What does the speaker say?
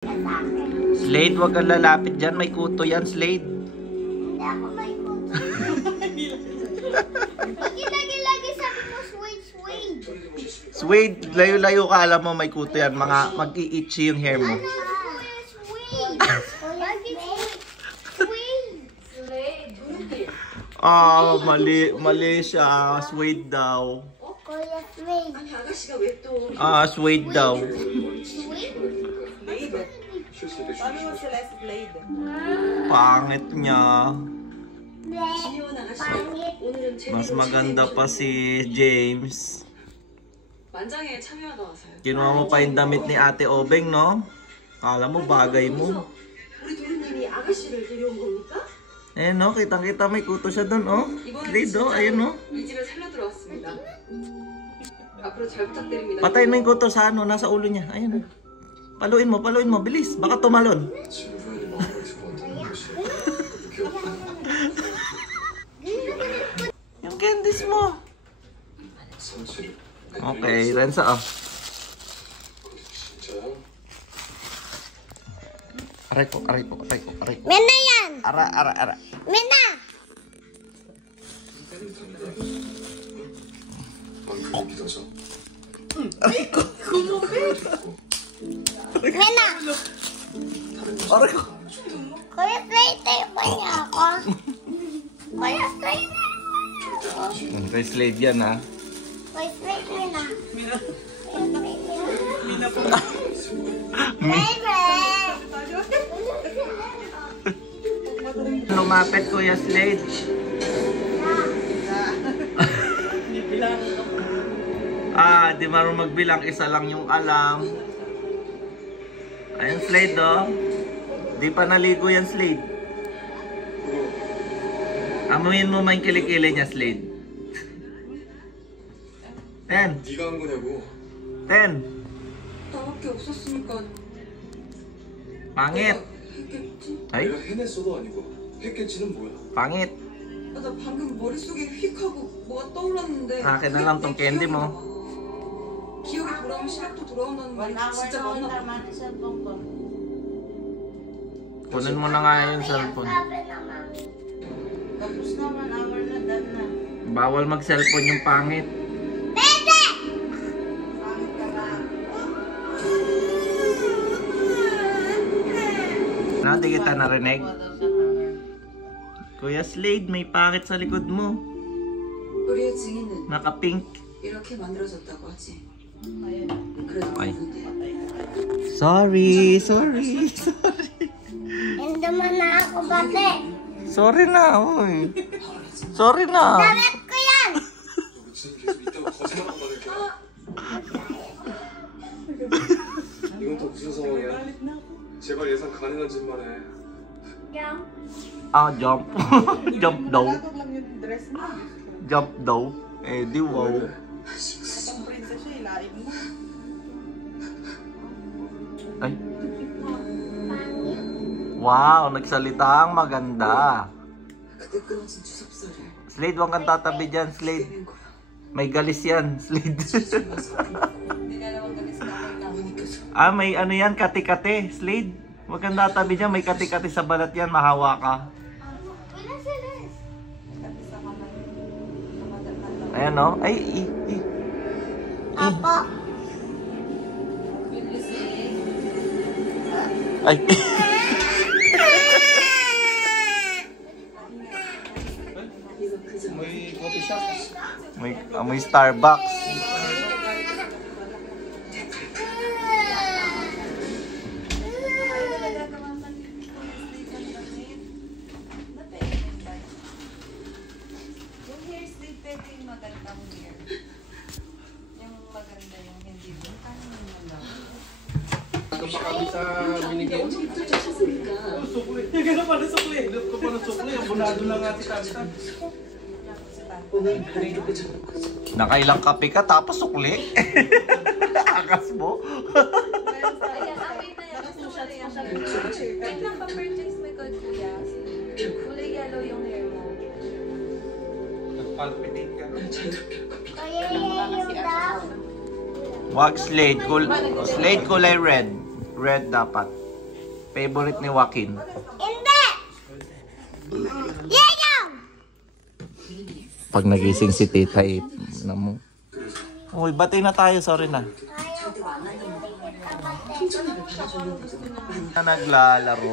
Slade, wag kang lalapit dyan. May kuto yan, Slade. Hindi ako may kuto. Lagi-lagi sabi mo, Swade. Swade, layo-layo ka. Alam mo, may kuto yan. Mag-i-itchy yung hair mo. Ah, mali siya. Swade daw. Kuya Swade. Ah, Swade daw. Paano mo sila Slade? Pangit niya. Pangit. Mas maganda pa si James. Kinuha mo pa yung damit ni Ate Obeng, no? Kala mo, bagay mo. Eh, no? Kitang-kita may kuto siya doon, oh. Slade, oh. Ayun, no? Patayin mo yung kuto sa ano, nasa ulo niya. Ayun, oh. Paluin mo, bilis. Baka tumalon. Yung candies mo. Okay, Renza, oh. Aray ko. Mena yan! Ara. Mena! Aray ko. Mena! Aray ko. Kuya Swade, tayo pa niya ako. Kuya Swade. Kay Slade yan, ha? Kuya Swade, Mena. Mina po. Lumapit, Kuya Slade. Hindi bilang. Ah, di marunong magbilang. Isa lang yung alam. Ayun, Slade, oh. Di pa naligo yan, Slade. Amuin mo may kilikili niya, Slade. 10. 네가 한 거냐고. 10. 나밖에 없었으니까 Pangit. Ay, 내가 해냈어도 아니고 했겠지는 뭐야. pangit. 나 방금 머릿속에 휙 하고 뭐가 떠올랐는데 Akin na lang tong candy mo. 기억이 돌아오면 시력도 돌아온다는 말이 진짜 맞나 봐. Kunin mo na nga yung cellphone. Sabi naman. Tapos naman, hour na, dan na. Bawal mag-cellphone yung pangit. Bebe! Pangit ka ba? Na, di kita narinig. Kuha daw sa hanger. Kuya Slade, may pangit sa likod mo. 우리의 증인은 Naka-pink. 이렇게 만들어졌다고 하지. Ayun. 그래도 Ay. 모르는데 Sorry. Hindi man na ako bate. Sorry na, oy. Sorry na. Darat ko yan! 무슨 계속 있다고 거짓말만 받을게. 이건 또 무슨 상황이야? 제발 예상 가능한 짓만 해. Jump. Ah, jump. Jump daw. Nalagog lang yung dress mo. Jump daw. Eh, di wow. Kapag princess siya, ilalim mo. Ay. Wow, nagsalita ang maganda. 그때 끊어진 주섭사를 Slade, huwag kang tatabi dyan, Slade. 낸 거야. May galis yan, Slade. Hindi na naman galis na ako 못 느껴져. Ah, may ano yan, kati-kati. Slade, huwag kang tatabi dyan. May kati-kati sa balat yan, mahawa ka. Wala sila. Tapos sa kamay. Kamadal-madal. Ayan, no? Ay, Apo. Ay. May coffee shop. May Starbucks. Yung hair sleeve, pwede yung magandang hair. Yung maganda yung hindi mo. Ano naman lang? Ito pa kami sa binigyan. Yung gano'n pala sukli. Ito pa ng sukli. Abunado lang natin tabitan. Nakailang kape ka, tapos sukli. Akas mo. Ayan, update na yan. Gusto ko rin. Wait lang, pa-purchase mo ikaw, kuya. Kulay yellow yung hair mo. Nagpalpitate ka. Kaya yung daw. Wag Slade. Slade kulay red. Red dapat. Favorite ni Joaquin. Hindi! Yayaw! Pag nagising si tita, na mo. Uy, bati na tayo. Sorry na. Ayaw ko. Hindi kita batay. Naglalaro.